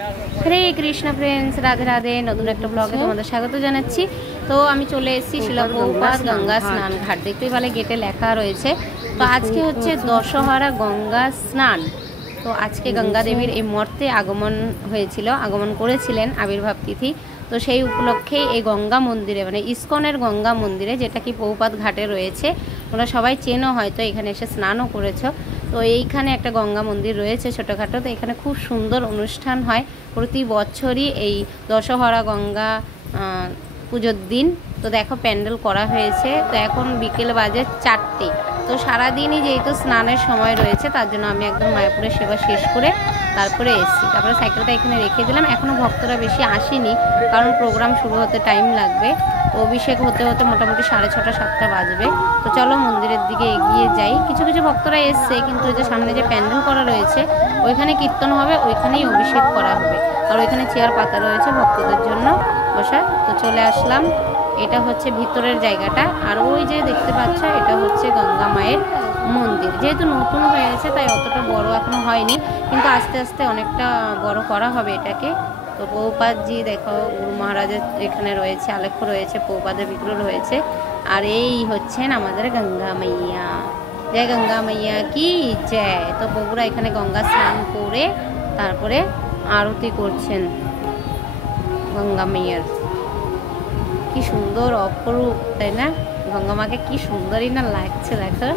হরে Krishna friends, Radhe Radhe. নতুন একটা ব্লগে তোমাদের স্বাগত জানাচ্ছি। তো আমি চলে এসেছি শিল প্রভুপাদ গঙ্গা স্নান ঘাট। দেখতেই পেলে গেটে লেখা রয়েছে। তো আজকে হচ্ছে দশহরা গঙ্গা স্নান। তো আজকে গঙ্গা দেবীর এই মর্তে আগমন করেছিলেন আবির্ভাব তিথি। তো সেই উপলক্ষেই এই গঙ্গা মন্দিরে, মানে ইস্কনের গঙ্গা মন্দিরে, যেটা কি প্রভুপাদ ঘাটে রয়েছে, তোমরা সবাই চেনো হয়তো, এখানে এসে স্নানও করেছো। তো এইখানে একটা গঙ্গা মন্দির রয়েছে ছোটোখাটো। তো এখানে খুব সুন্দর অনুষ্ঠান হয় প্রতি বছরই এই দশহরা গঙ্গা পুজোর দিন। তো দেখো প্যান্ডেল করা হয়েছে। তো এখন বিকেল বাজে 4টে। তো সারাদিনই যেহেতু স্নানের সময় রয়েছে, তার জন্য আমি একদম মায়াপুরের সেবা শেষ করে তারপরে এসেছি। তারপরে সাইকেলটা এখানে রেখে দিলাম। এখনও ভক্তরা বেশি আসেনি, কারণ প্রোগ্রাম শুরু হতে টাইম লাগবে। তো অভিষেক হতে হতে মোটামুটি 6:30 7টা বাজবে। তো চলো মন্দিরের দিকে এগিয়ে যাই। কিছু কিছু ভক্তরা এসছে, কিন্তু ওই যে সামনে যে প্যান্ডেল করা রয়েছে ওইখানে কীর্তন হবে, ওইখানেই অভিষেক করা হবে। আর ওইখানে চেয়ার পাতা রয়েছে ভক্তদের জন্য বসার। তো চলে আসলাম। এটা হচ্ছে ভিতরের জায়গাটা। আর ওই যে দেখতে পাচ্ছ, এটা হচ্ছে গঙ্গা মায়ের মন্দির। যেহেতু নতুন হয়েছে তাই অতটা বড় এখনো হয়নি, কিন্তু আস্তে আস্তে অনেকটা বড় করা হবে এটাকে। তো প্রভুপাদজি দেখো, গুরু মহারাজের এখানে রয়েছে, আলেখ্য রয়েছে, প্রভুপাদের বিগ্রহ রয়েছে। আর এই হচ্ছেন আমাদের গঙ্গা মাইয়া। জয় গঙ্গা মাইয়া কি জয়। তো বগুড়া এখানে গঙ্গা স্নান করে তারপরে আরতি করছেন গঙ্গা মাইয়ার। কি সুন্দর অপরূপ, তাই না? গঙ্গা মাকে কি সুন্দরই না লাগছে, দেখো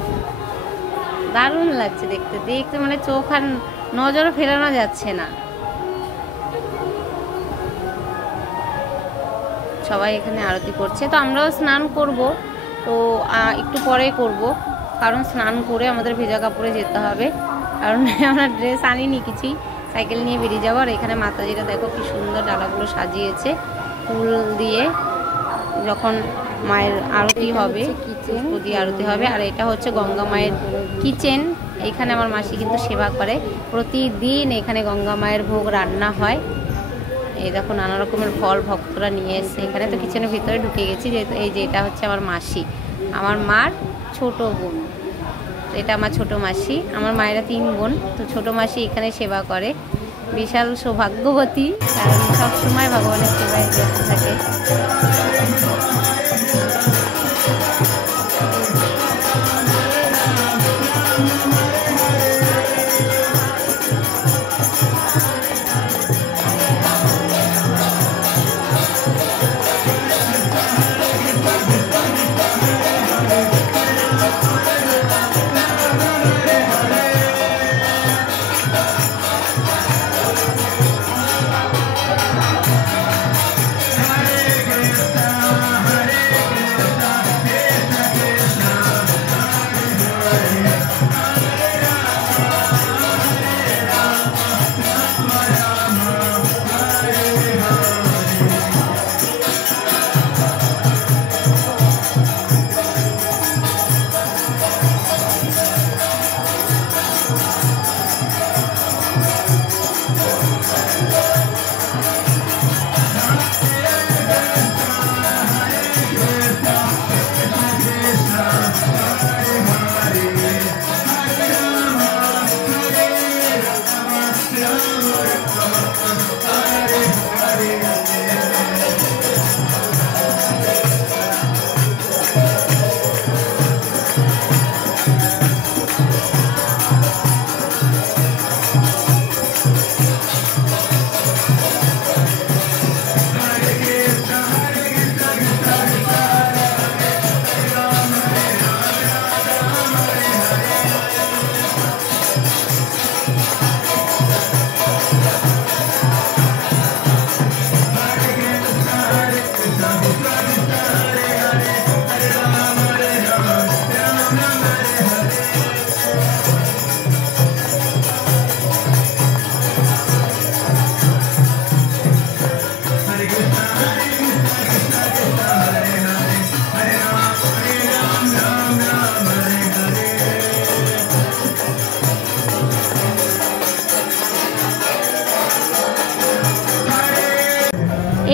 দারুণ লাগছে দেখতে দেখতে, মানে চোখ আর নজর ফেরানো যাচ্ছে না। সবাই এখানে আরতি করছে। তো আমরাও স্নান করব, তো একটু পরে করব, কারণ স্নান করে আমাদের ভেজা কাপড়ে যেতে হবে। কারণ আমরা ড্রেস আনিনি কিছুই, সাইকেল নিয়ে বেরিয়ে যাবো। আর এখানে মাতাজিরা দেখো কি সুন্দর ডালাগুলো সাজিয়েছে ফুল দিয়ে। যখন মায়ের আরতি হবে, পুষ্প দিয়ে আরতি হবে। আর এটা হচ্ছে গঙ্গা মায়ের কিচেন। এখানে আমার মাসি কিন্তু সেবা করে প্রতিদিন। এখানে গঙ্গা মায়ের ভোগ রান্না হয়। এই দেখো নানা রকমের ফল ভক্তরা নিয়ে এসছে এখানে। তো কিচেনের ভিতরে ঢুকে গেছি, যেহেতু এই যে এটা হচ্ছে আমার মাসি, আমার মার ছোট বোন। এটা আমার ছোট মাসি। আমার মায়েরা 3 বোন। তো ছোট মাসি এখানে সেবা করে। বিশাল সৌভাগ্যবতী, কারণ সবসময় ভগবানের সেবায় ব্যস্ত থাকে।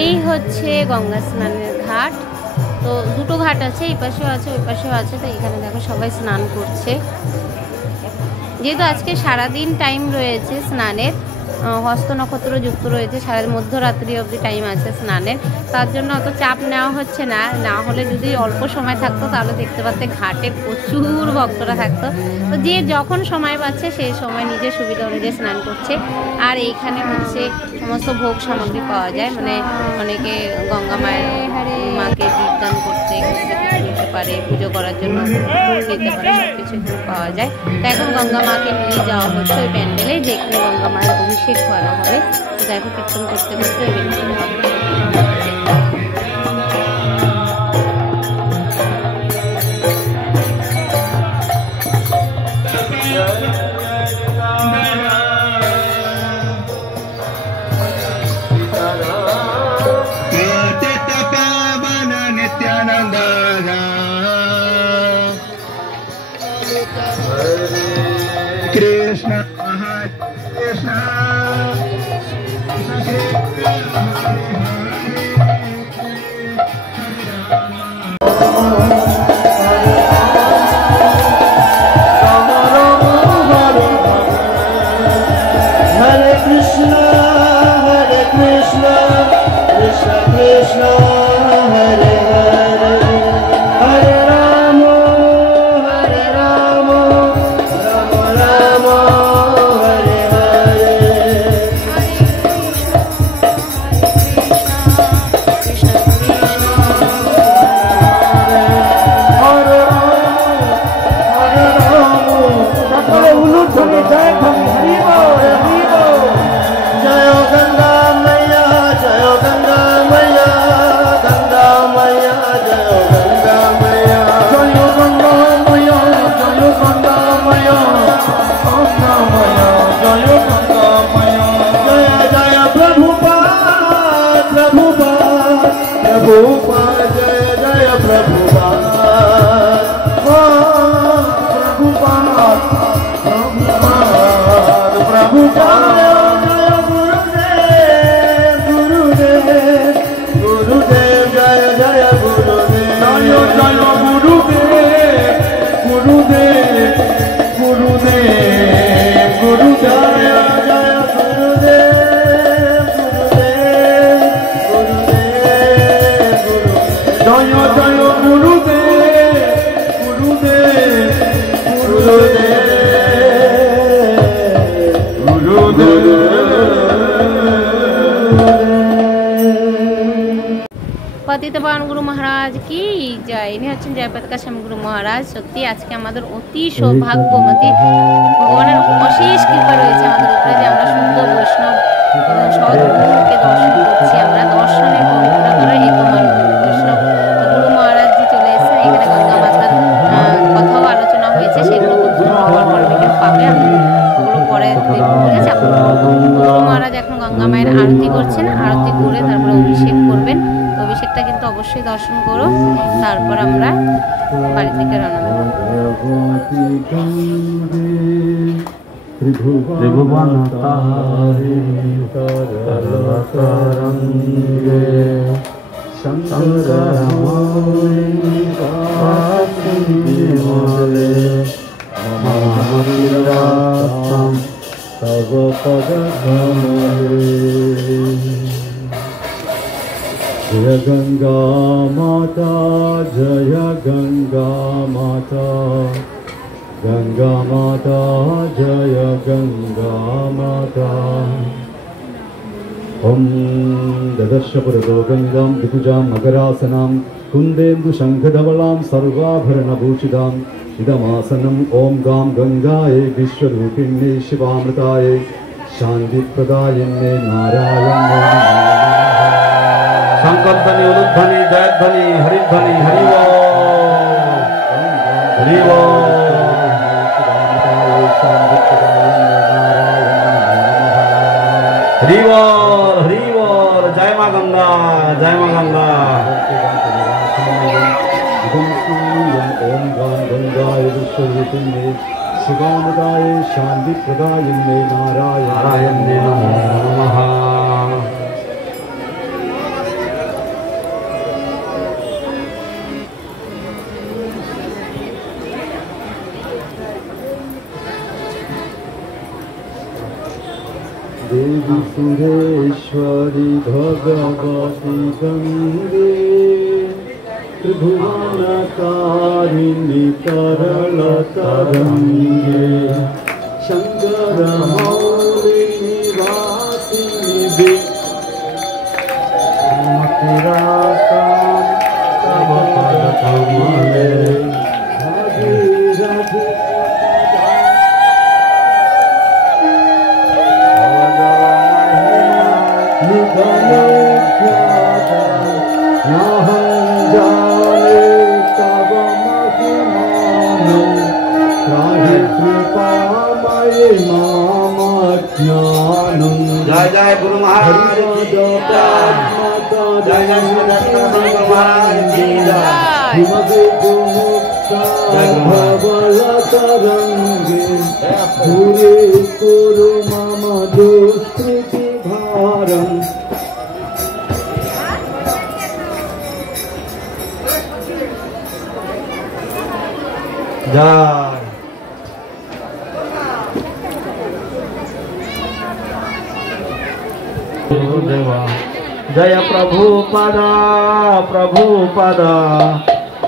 এই হচ্ছে গঙ্গা স্নানের ঘাট। তো দুটো ঘাট আছে, এই পাশেও আছে ওই পাশেও আছে। তো এখানে দেখো সবাই স্নান করছে। যেহেতু আজকে সারাদিন টাইম রয়েছে স্নানের, হস্ত নক্ষত্র যুক্ত রয়েছে, সারা মধ্যরাত্রি অবধি টাইম আছে স্নানের, তার জন্য অত চাপ নেওয়া হচ্ছে না। না হলে যদি অল্প সময় থাকতো তাহলে দেখতে পাতে ঘাটে প্রচুর ভক্তরা থাকতো। তো যে যখন সময় পাচ্ছে সেই সময় নিজের সুবিধা অনুযায়ী স্নান করছে। আর এইখানে হচ্ছে সমস্ত ভোগ সামগ্রী পাওয়া যায়, মানে অনেকে গঙ্গা মায়ের মাকে দীপদান করতে নিতে পারে, পুজো করার জন্য নিতে পারে, সব কিছু পাওয়া যায়। তো এখন গঙ্গা মাকে নিয়ে যাওয়া হচ্ছে ওই প্যান্ডেলে, যেখানে গঙ্গা মায়ের অভিষেক করা হবে। তো দেখো কীর্তন করতে করতে ওই Krishna, Hare Krishna, Hare Krishna, Krishna Krishna, Hare Hare, Hare Rama, Hare Rama, Rama Rama, Hare Hare. Prabhupada, Jaya Jaya Prabhupada, Prabhupada, Prabhupada, Jaya Gurudev, Gurudev, Gurudev, Jaya Jaya Gurudev, Jaya Jaya Gurudev, Gurudev, Gurudev, Gurudev, Jaya Jaya Gurudev. Jaya Jaya Gurudev, Gurudev, Gurudev, Gurudev. পতিত পাবন গুরু মহারাজ কি জয়। ইনি হচ্ছেন জয়প্রকাশ স্বামী গুরু মহারাজ। সত্যি আজকে আমাদের অতি সৌভাগ্যবতী, ভগবানের অশেষ কৃপা রয়েছে আমাদের উপরে যে আমরা শুদ্ধ বৈষ্ণব এবং সদ্গুরুকে দর্শন করছি। আমরা দর্শনের পবিত্র করে একমান বৈষ্ণব গুরু মহারাজজি চলে এসেছেন। এখানে গঙ্গা মাতার কথাও আলোচনা হয়েছে, সেগুলো পাবে, আমি ওগুলো পরে দেখবো, ঠিক আছে। গুরু মহারাজ এখন গঙ্গা মায়ের আরতি করছেন, আরতি করে তারপরে অভিষেক করবেন। অভিষেকটা কিন্তু অবশ্যই দর্শন করো, তারপর আমরা বাড়ি থেকে রওনা দেব। Jaya Ganga Mata, Jaya Ganga Mata, Ganga Mata, Jaya Ganga Mata. Om Dadasya Purado Gangam Dikujam Magarasanam Kundendu Shankadavalam Sarvabharana Bhushidam Idamasanam Om Gam Gangaye Vishwarupinne Shivamritaye Shanti Pradayenne Narayane Sankantani Uludhani Jayadhani Haridhani Hariva Hariva Hariva Hariva Jai Ma Ganga Jai Ma Ganga Om Gam Gangaye Vishwarupinne Shivamritaye Shanti Pradayenne Narayane Namaha. Devi Sureshwari Bhagwati Gange त्रिभुवनकारिणी तरलतरंगे Shankar मौलिनी वासिनी तव पद कमले राधे राधे जय जय गुरु महाराज की जय जय जय महाराज की गुरु मम दुष्कृति भारम जय गुरुदेवा जय प्रभुपदा प्रभुपदा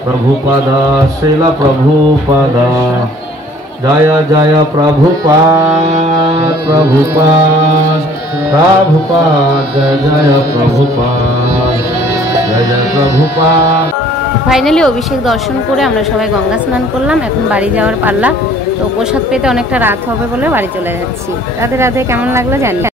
प्रभुपदा श्रील प्रभुपदा जय जय प्रभुपाद प्रभुपाद प्रभुपाद जय जय प्रभुपाद जय जय प्रभुपाद। ফাইনালি অভিষেক দর্শন করে আমরা সবাই গঙ্গা স্নান করলাম। এখন বাড়ি যাওয়ার পাল্লা। তো প্রসাদ পেতে অনেকটা রাত হবে বলে বাড়ি চলে যাচ্ছি। রাধে রাধে। কেমন লাগলো জানি।